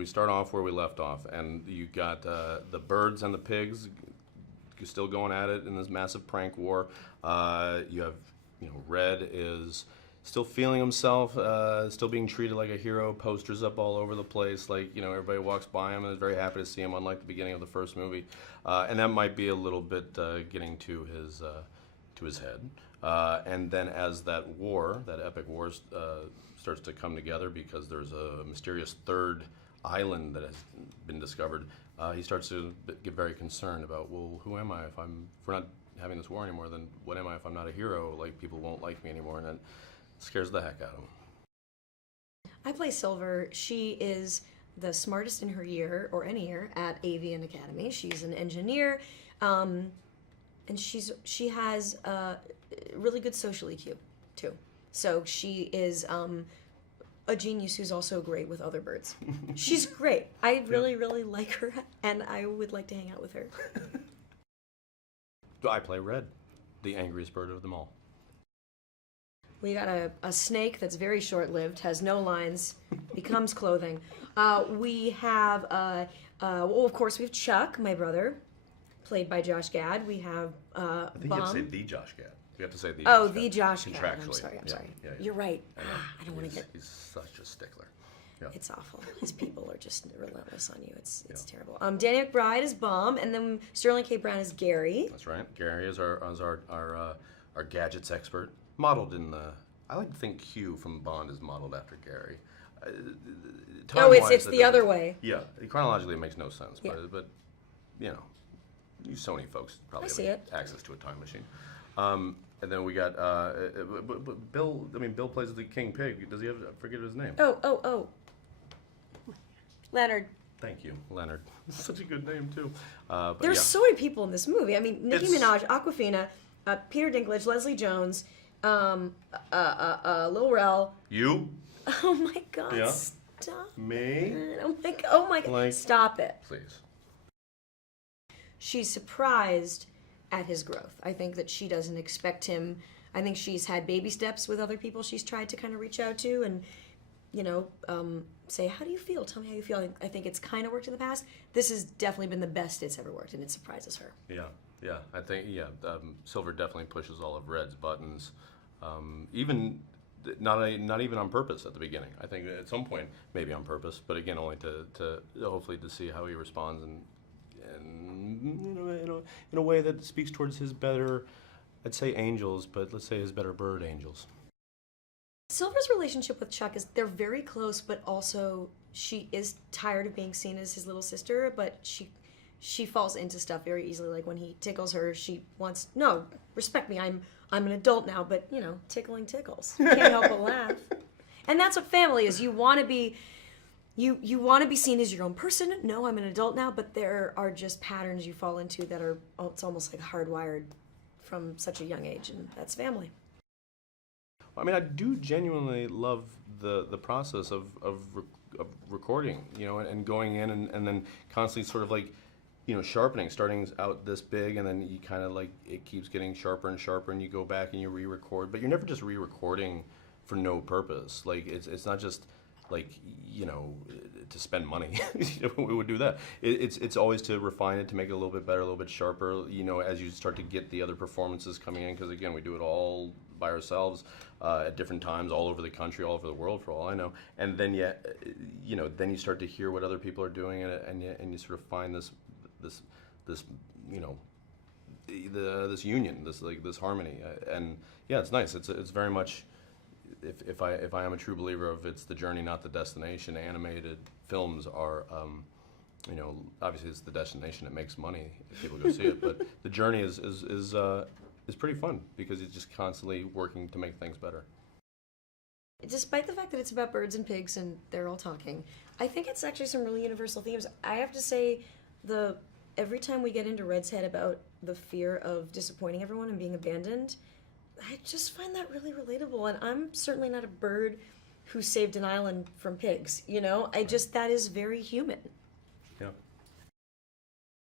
we start off where we left off, and you got the birds and the pigs still going at it in this massive prank war. You have, Red is still feeling himself, still being treated like a hero, posters up all over the place, like, everybody walks by him and is very happy to see him, unlike the beginning of the first movie. And that might be a little bit getting to his head. And then as that epic war, starts to come together because there's a mysterious third island that has been discovered, he starts to get very concerned about, well, who am I if we're not having this war anymore? Then what am I if I'm not a hero? Like, people won't like me anymore, and it scares the heck out of him. I play Silver. She is the smartest in her year, or any year, at Avian Academy. She's an engineer, and she has really good social EQ too. So she is a genius who's also great with other birds. She's great. I really, really like her, and I would like to hang out with her. I play Red, the angriest bird of them all. We got a snake that's very short-lived, has no lines, becomes clothing. We have, well, of course, we have Chuck, my brother, played by Josh Gad. We have I think Bomb. you have to say the Josh Gad. You have to say the Oh, Josh the Gad. Josh Gad. Contractually. I'm sorry. Yeah. You're right. I don't want to get... He's such a stickler. Yeah. It's awful. His people are just relentless on you. It's terrible. Danny McBride is Bomb, and then Sterling K. Brown is Gary. That's right. Gary is our gadgets expert, modeled in the... I like to think Hugh from Bond is modeled after Gary. It's the other way. Yeah, chronologically it makes no sense, Yeah. but you Sony folks probably have access to a time machine. And then we got Bill. I mean, Bill plays the King Pig. Does he have? I forget his name. Oh. Leonard. Thank you, Leonard. Such a good name too. There's so many people in this movie. I mean, Nicki Minaj, Awkwafina, Peter Dinklage, Leslie Jones, Lil Rel. You? Oh my God! Yeah. Stop. Me? Oh my God! Stop it. Please. She's surprised at his growth. I think that she doesn't expect him. I think she's had baby steps with other people she's tried to kind of reach out to and, say, how do you feel? Tell me how you feel. I think it's kind of worked in the past. This has definitely been the best it's ever worked, and it surprises her. Yeah. I think, Silver definitely pushes all of Red's buttons, even not even on purpose at the beginning. I think at some point, maybe on purpose, but again, only to hopefully to see how he responds and in a way that speaks towards his better, I'd say angels, but let's say his better bird angels. Silver's relationship with Chuck is they're very close, but also she is tired of being seen as his little sister, but she falls into stuff very easily. Like when he tickles her, she wants, no, respect me, I'm an adult now, but tickling tickles. You can't help but laugh. And that's what family is. You want to be You want to be seen as your own person. No, I'm an adult now, but there are just patterns you fall into that are, it's almost like hardwired from such a young age, and that's family. I mean, I do genuinely love the process of recording, and going in and then constantly sort of like, sharpening, starting out this big, and then you kind of like, it keeps getting sharper and sharper, and you go back and you re-record, but you're never just re-recording for no purpose. Like, it's not just like, to spend money. We would do that. It's always to refine it, to make it a little bit better, a little bit sharper, as you start to get the other performances coming in, because again, we do it all by ourselves at different times, all over the country, all over the world, for all I know. And then then you start to hear what other people are doing, and you sort of find this union, this harmony, and it's nice. It's very much. If I am a true believer of it's the journey, not the destination, animated films are, obviously it's the destination that makes money if people go see it, but the journey is pretty fun because it's just constantly working to make things better. Despite the fact that it's about birds and pigs and they're all talking, I think it's actually some really universal themes. I have to say, every time we get into Red's head about the fear of disappointing everyone and being abandoned, I just find that really relatable, and I'm certainly not a bird who saved an island from pigs, that is very human.